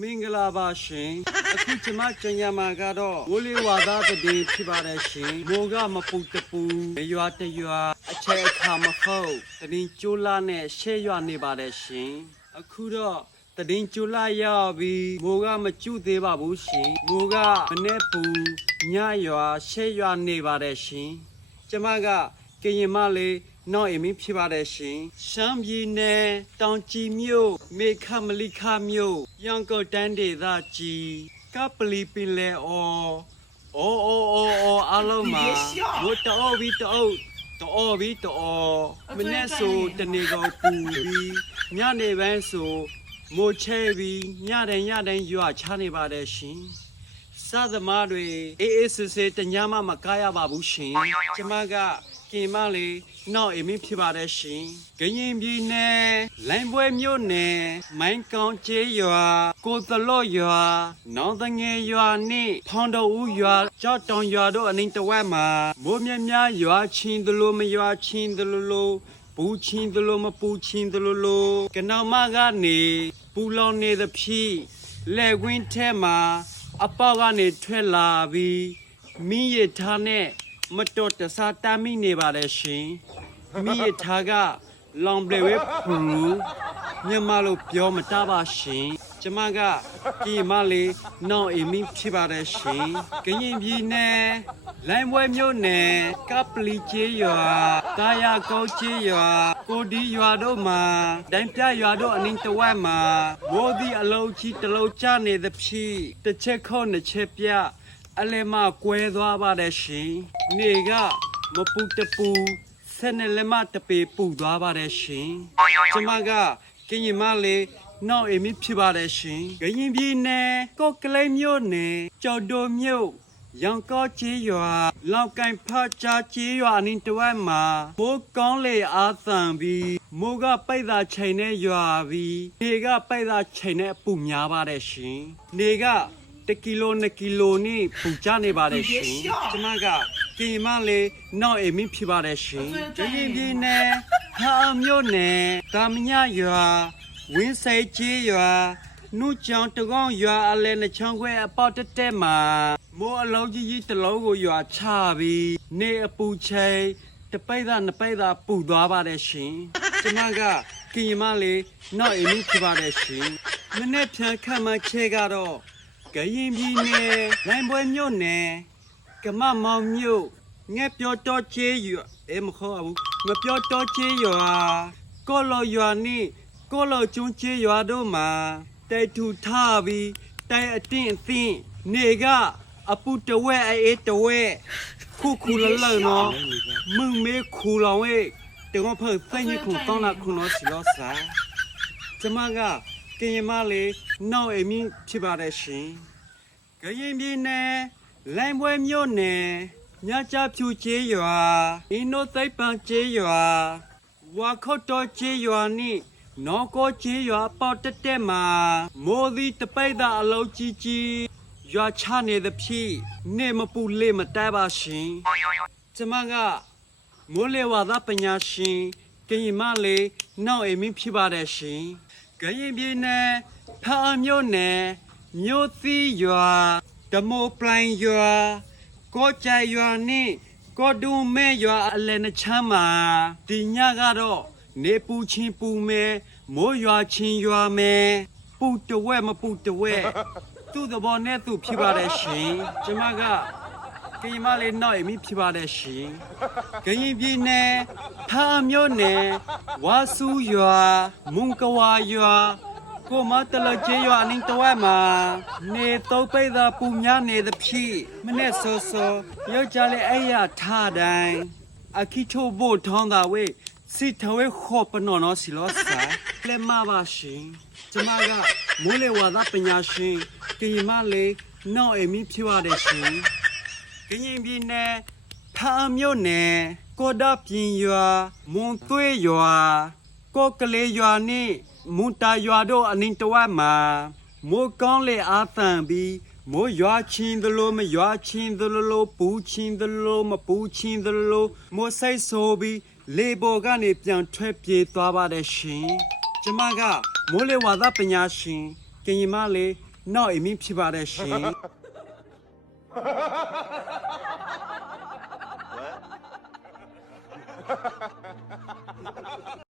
မင်္ဂလာပါရှင်အခုကျွန်မကျန်ရမှာကတော့ဝိုးလေးဝါသားတည်ဖြစ်ပါတယ်ရှင်မိုးကမပူတပူရွာတရွာအချက်အခါမဟုတ်တည်ကျိုးလာနဲ့ရှဲရွာနေပါတယ်ရှင်အခုတော့တည်ကျိုးလာရောက်ပြီးမိုးကမကျသေးပါဘူးရှင်မိုးကမနဲ့ပူညရွာရှဲရွာနေပါတယ်ရှင်ကျမကကရင်မလေး နောက်အမင်းဖြစ်ပါတယ်ရှင်ရှမ်းပြည်နယ်တောင်ကြီးမြို့မေခမလိခမြို့ရန်ကုန်တန်းဒေသကြီးကပလီပင်လေအော်အော်အော်အော်အော်အလုံးမှာဘုတော်ဘီတော်တော်ဘီတော်မနေ့ဆိုတနေကောပူပြီးညနေပိုင်းဆိုမိုးချဲပြီးညတိုင်းညတိုင်းရွာချနေပါတယ်ရှင်စသမားတွေအေးအေးဆေးဆေးတညမှမကားရပါဘူးရှင်ကျမက ကင်မလေးနောက်အမင်းဖြစ်ပါတယ်ရှင်ကရင်ပြည်နယ်လိုင်းပွဲမြို့နယ်မိုင်းကောင်းကျေးရွာကိုသလော့ရွာနောင်တငယ်ရွာနဲ့ဖောင်တော်ဦးရွာကြောက်တောင်ရွာတို့အနိမ့်တဝက်မှာမိုးမြများရွာချင်းသလိုမရွာချင်းသလိုလိုပူချင်းသလိုမပူချင်းသလိုလိုကနောက်မကနေပူလောင်နေသဖြင့်လက်ဝင်းထဲမှာအပေါက်ကနေထွက်လာပြီးမိရထားနဲ့ မတော်တဆတာမိနေပါတယ်ရှင်မိရထားကလောင်ပလေဝဲဖူမြန်မာလိုပြောမတပါရှင်ကျမကဒီမလေးနောင်အီမီဖြစ်ပါတယ်ရှင်ကရင်ပြည်နယ်လိုင်းပွဲမြို့နယ်ကပလီချေးရွာတာယာကောင်းချေးရွာကိုဒီရွာတို့မှာဒိုင်ပြရွာတို့အနည်းတဝက်မှာဘိုးဒီအလုံးကြီးတစ်လုံးချနေသဖြင့်တစ်ချက်ခေါက်နှစ်ချက်ပြ အလဲမကွဲသွားပါတယ်ရှင်နေကမပူတပူဆယ်နဲ့လက်မတပေပူသွားပါတယ်ရှင်ကျမကကရင်မလေးနောက်အမီဖြစ်ပါတယ်ရှင်ကရင်ပြည်နယ်ကော့ကလေးမြို့နယ်ကြော်တိုမြို့ရောင်ကောချေးရွာလောက်ကင်ဖတ်ချာချေးရွာအနည်းတဝက်မှာမိုးကောင်းလေအားသန်ပြီးမိုးကပိတ်သာချိန်နဲ့ရွာပြီးနေကပိတ်သာချိန်နဲ့အပူများပါတယ်ရှင်နေက တကီလို2ကီလိုနဲ့ပူကြနေပါတယ်ရှင်ကျမကကင်မလေးနောက်အမင်းဖြစ်ပါတယ်ရှင်ကရင်ပြည်နယ်ဟာအမျိုးနယ်တာမညရွာဝင်းစိတ်ကြီးရွာနုချောင်းတကောင်းရွာအလဲနှချောင်းခွဲအပေါက်တက်တက်မှာမိုးအလုံးကြီးကြီးတစ်လုံးကိုရွာချပြီးနေအပူချိန်တပိတ်သာနှစ်ပိတ်သာပူသွားပါတယ်ရှင်ကျမကကင်မလေးနောက်အမင်းဖြစ်ပါတယ်ရှင်မနေ့ဖြန်ခတ်မှချဲကတော့ ကရင်ပြည်နယ်လိုင်းပွဲမြို့နယ်ကမမောင်မြို့ငှက်ပြောတော်ချေးရွာအဲမခေါ်ဘူးငှက်ပြောတော်ချေးရွာကော်လော်ရွာနဲ့ကော်လော်ကျွန်းချေးရွာတို့မှာတိုက်ထူထားပြီးတိုက်အတင်းအသင်းနေကအပူတဝဲအေးတဝဲခုခုလလနော်မင်းမေခုလောင်ဝဲတေကဖေးသိညခုတောင်းလာခုနော်စီလောစာကျမက ကရင်မလေးနောက်အိမ်မြင့်ဖြစ်ပါတယ်ရှင်။ကရင်ပြည်နယ်လိုင်းပွဲမြို့နယ်ညချဖြူကျေးရွာအင်းတို့သိပ္ပံကျေးရွာဝါခော့တော်ကျေးရွာနဲ့နော်ကောကျေးရွာပေါတက်တက်မှာမိုးသီးတပိတ်သာအလုံးကြီးကြီးရွာချနေသဖြင့်နေမပူလေမတဲပါရှင်။ကျမကမိုးလေဝါသပညာရှင်ကရင်မလေးနောက်အိမ်မင်းဖြစ်ပါတယ်ရှင် ကရင်ပြည်နယ်ဖားမြို့နယ်မြို့သီးရွာဓမိုပလိုင်ရွာကောကြိုင်ရွာနဲ့ကောဒုံမဲရွာအလဲနှချမ်းမှာဒီညကတော့နေပူချင်းပူမဲမိုးရွာချင်းရွာမဲပူတဝဲမပူတဝဲသူ့သဘောနဲ့သူဖြစ်ပါတယ်ရှင်ကျမက ကရင်မလေးနောက်အမိဖြစ်ပါတယ်ရှင်ကရင်ပြည်နယ်ဖားမြို့နယ်ဝါစုရွာမုံကဝါရွာကိုမတလကျေးရွာအင်းတဝဲမှာနေတော့ပိတ်သာပူများနေသဖြင့်မနဲ့ဆောဆောယောက်ျားလေးအဲ့ရထားတိုင်းအခီထိုဘိုထောင်းတာဝေးစီထဝဲခေါ်ပနော်နော်စီလောစာလက်မပါရှင်ကျမကမိုးလေဝါသပညာရှင်ကရင်မလေးနောက်အမိဖြစ်ပါတယ်ရှင် ကရင်ပြည်နယ်ဖားမြို့နယ်ကောဒပြင်ရွာမွန်သွေးရွာကောကလေးရွာနဲ့မွန်တာရွာတို့အနည်းတဝက်မှာမိုးကောင်းလေအားသန်ပြီးမိုးရွာချင်းသလိုမရွာချင်းသလိုပူချင်းသလိုမပူချင်းသလိုမိုးဆိုင်ဆိုပြီးလေပေါ်ကနေပြန်ထွက်ပြေးသွားပါတယ်ရှင်ကျမကမိုးလေဝါသပညာရှင်ကကင်ရင်မလေးနောက်အမင်းဖြစ်ပါတယ်ရှင် 왜?